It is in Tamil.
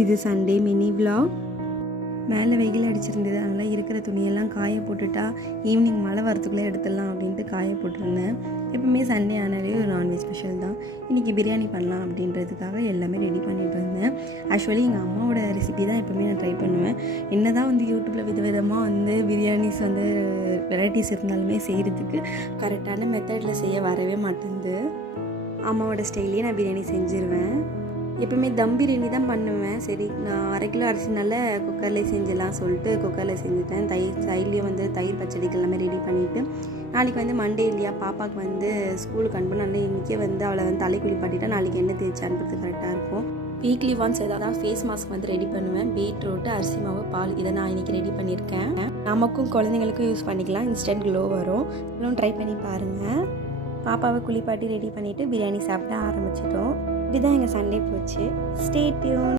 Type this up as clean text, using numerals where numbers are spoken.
இது சண்டே மினி vlog. மேலே வெயில் அடிச்சிருந்தது, அதனால் இருக்கிற துணியெல்லாம் காய போட்டுட்டா ஈவினிங் மழை வரத்துக்குள்ளே எடுத்துடலாம் அப்படின்ட்டு காய போட்டிருந்தேன். எப்பவுமே சண்டே ஆனாலே ஒரு நான்வெஜ் ஸ்பெஷல் தான். இன்றைக்கி பிரியாணி பண்ணலாம் அப்படின்றதுக்காக எல்லாமே ரெடி பண்ணிட்டு இருந்தேன். ஆக்சுவலி எங்கள் அம்மாவோட ரெசிபி தான் எப்போவுமே நான் ட்ரை பண்ணுவேன். என்ன தான் யூடியூப்பில் விதவிதமாக பிரியாணிஸ் வெரைட்டிஸ் இருந்தாலுமே செய்கிறதுக்கு கரெக்டான மெத்தடில் செய்ய வரவே மாட்டேங்குது. அம்மாவோட ஸ்டைல்லே நான் பிரியாணி செஞ்சுருவேன். எப்பவுமே தம் பிரியாணி தான் பண்ணுவேன். சரி, நான் 1/2 கிலோ அரிசினால குக்கர்லேயே செஞ்சிடலாம் சொல்லிட்டு குக்கரில் செஞ்சுட்டேன். சைட்லேயும் தயிர் பச்சடிக்கு எல்லாமே ரெடி பண்ணிவிட்டு, நாளைக்கு மண்டே இல்லையா, பாப்பாவுக்கு ஸ்கூலுக்கு அனுப்பணும். இன்றைக்கே அவளை தலை குளிப்பாட்டிட்டா நாளைக்கு எண்ணெய் தேய்ச்சி அனுப்புறது கரெக்டாக இருக்கும். வீக்லி ஒன்ஸ் ஏதாவது ஃபேஸ் மாஸ்க் ரெடி பண்ணுவேன். பீட்ரூட்டு, அரிசி மாவு, பால், இதை நான் இன்றைக்கி ரெடி பண்ணியிருக்கேன். நமக்கும் குழந்தைங்களுக்கும் யூஸ் பண்ணிக்கலாம். இன்ஸ்டன்ட் க்ளோ வரும். இன்னும் ட்ரை பண்ணி பாருங்கள். பாப்பாவை குளிப்பாட்டி ரெடி பண்ணிவிட்டு பிரியாணி சாப்பிட ஆரம்பிச்சிட்டோம். இப்படி தான் எங்கள் சண்டே போச்சு. Stay tune.